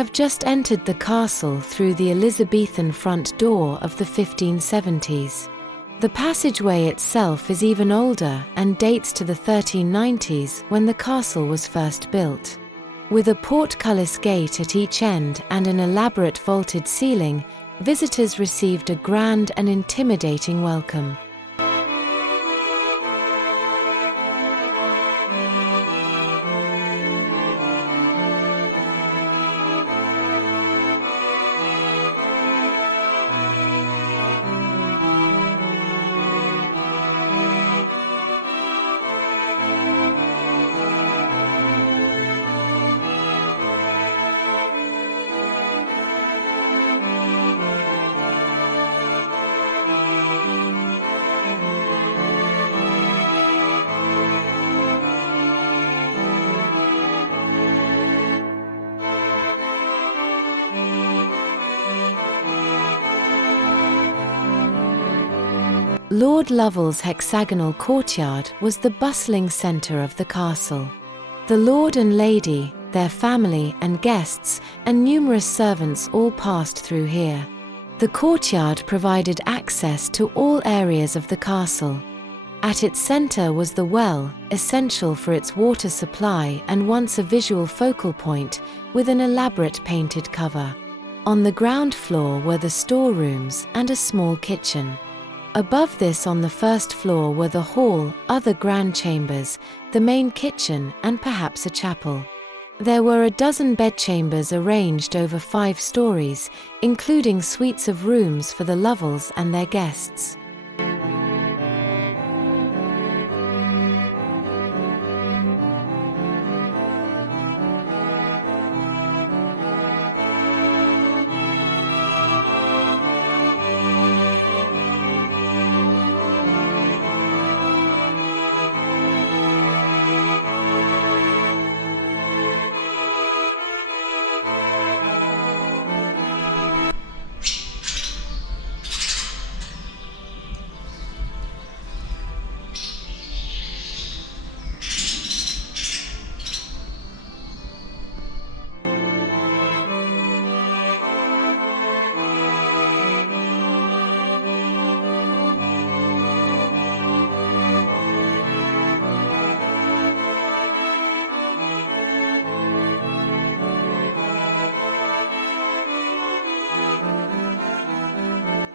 have just entered the castle through the Elizabethan front door of the 1570s. The passageway itself is even older and dates to the 1390s when the castle was first built. With a portcullis gate at each end and an elaborate vaulted ceiling, visitors received a grand and intimidating welcome. Lord Lovell's hexagonal courtyard was the bustling centre of the castle. The lord and lady, their family and guests, and numerous servants all passed through here. The courtyard provided access to all areas of the castle. At its centre was the well, essential for its water supply and once a visual focal point, with an elaborate painted cover. On the ground floor were the storerooms and a small kitchen. Above this on the first floor were the hall, other grand chambers, the main kitchen and perhaps a chapel. There were a dozen bedchambers arranged over 5 stories, including suites of rooms for the Lovells and their guests.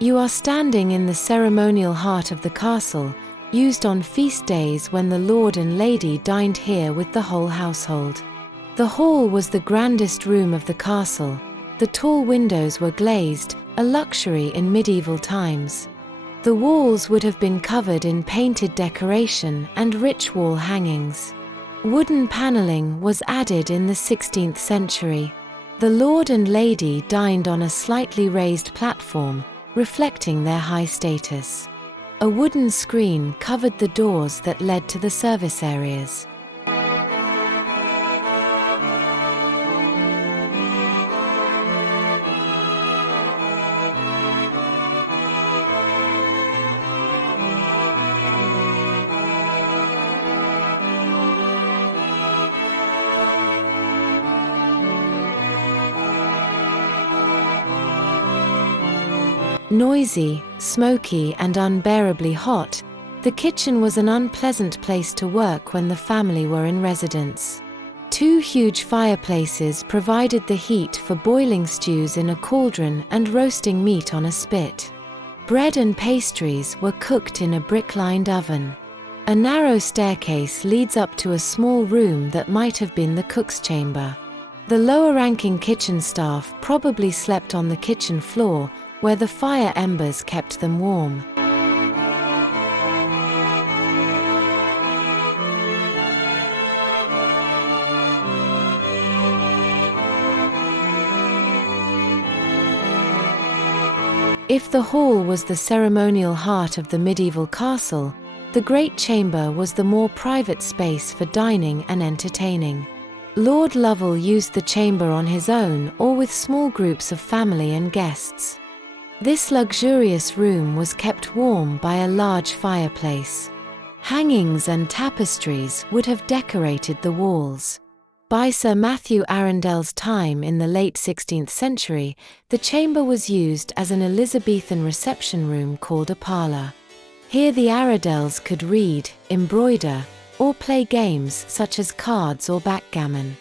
You are standing in the ceremonial heart of the castle, used on feast days when the lord and lady dined here with the whole household. The hall was the grandest room of the castle. The tall windows were glazed, a luxury in medieval times. The walls would have been covered in painted decoration and rich wall hangings. Wooden panelling was added in the 16th century. The lord and lady dined on a slightly raised platform, reflecting their high status. A wooden screen covered the doors that led to the service areas. Noisy, smoky and unbearably hot, the kitchen was an unpleasant place to work when the family were in residence. 2 huge fireplaces provided the heat for boiling stews in a cauldron and roasting meat on a spit. Bread and pastries were cooked in a brick-lined oven. A narrow staircase leads up to a small room that might have been the cook's chamber. The lower-ranking kitchen staff probably slept on the kitchen floor, where the fire embers kept them warm. If the hall was the ceremonial heart of the medieval castle, the great chamber was the more private space for dining and entertaining. Lord Lovell used the chamber on his own or with small groups of family and guests. This luxurious room was kept warm by a large fireplace. Hangings and tapestries would have decorated the walls. By Sir Matthew Arundel's time in the late 16th century, the chamber was used as an Elizabethan reception room called a parlour. Here the Arundels could read, embroider, or play games such as cards or backgammon.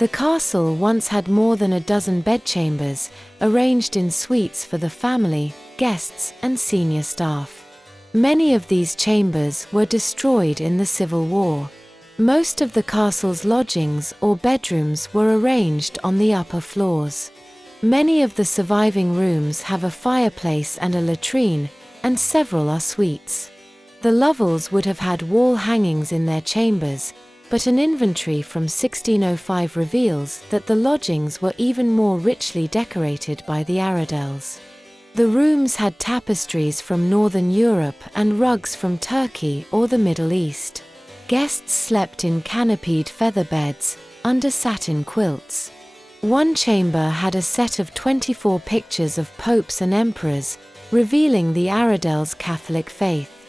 The castle once had more than a dozen bedchambers, arranged in suites for the family, guests, and senior staff. Many of these chambers were destroyed in the Civil War. Most of the castle's lodgings or bedrooms were arranged on the upper floors. Many of the surviving rooms have a fireplace and a latrine, and several are suites. The Lovells would have had wall hangings in their chambers, but an inventory from 1605 reveals that the lodgings were even more richly decorated by the Arundels. The rooms had tapestries from Northern Europe and rugs from Turkey or the Middle East. Guests slept in canopied feather beds, under satin quilts. One chamber had a set of 24 pictures of popes and emperors, revealing the Arundels' Catholic faith.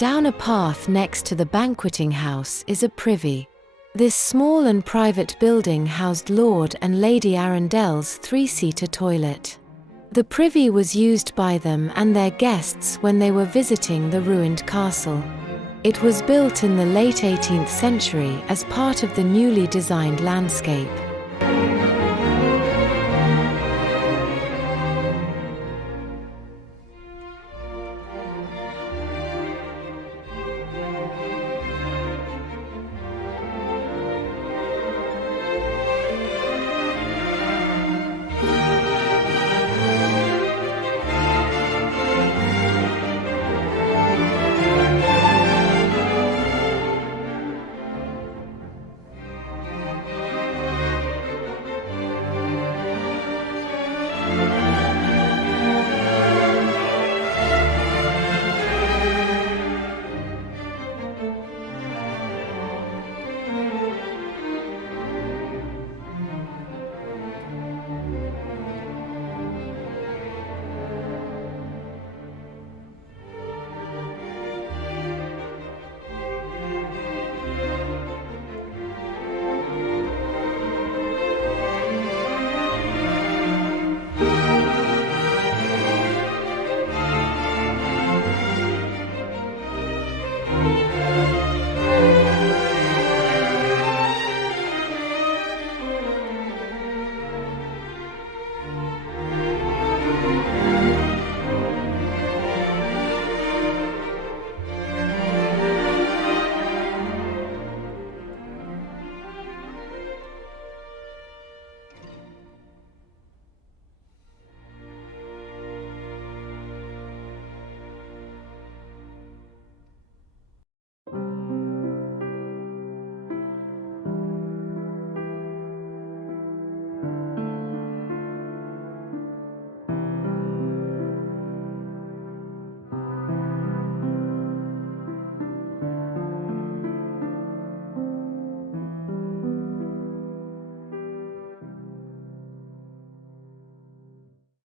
Down a path next to the banqueting house is a privy. This small and private building housed Lord and Lady Arundell's three-seater toilet. The privy was used by them and their guests when they were visiting the ruined castle. It was built in the late 18th century as part of the newly designed landscape.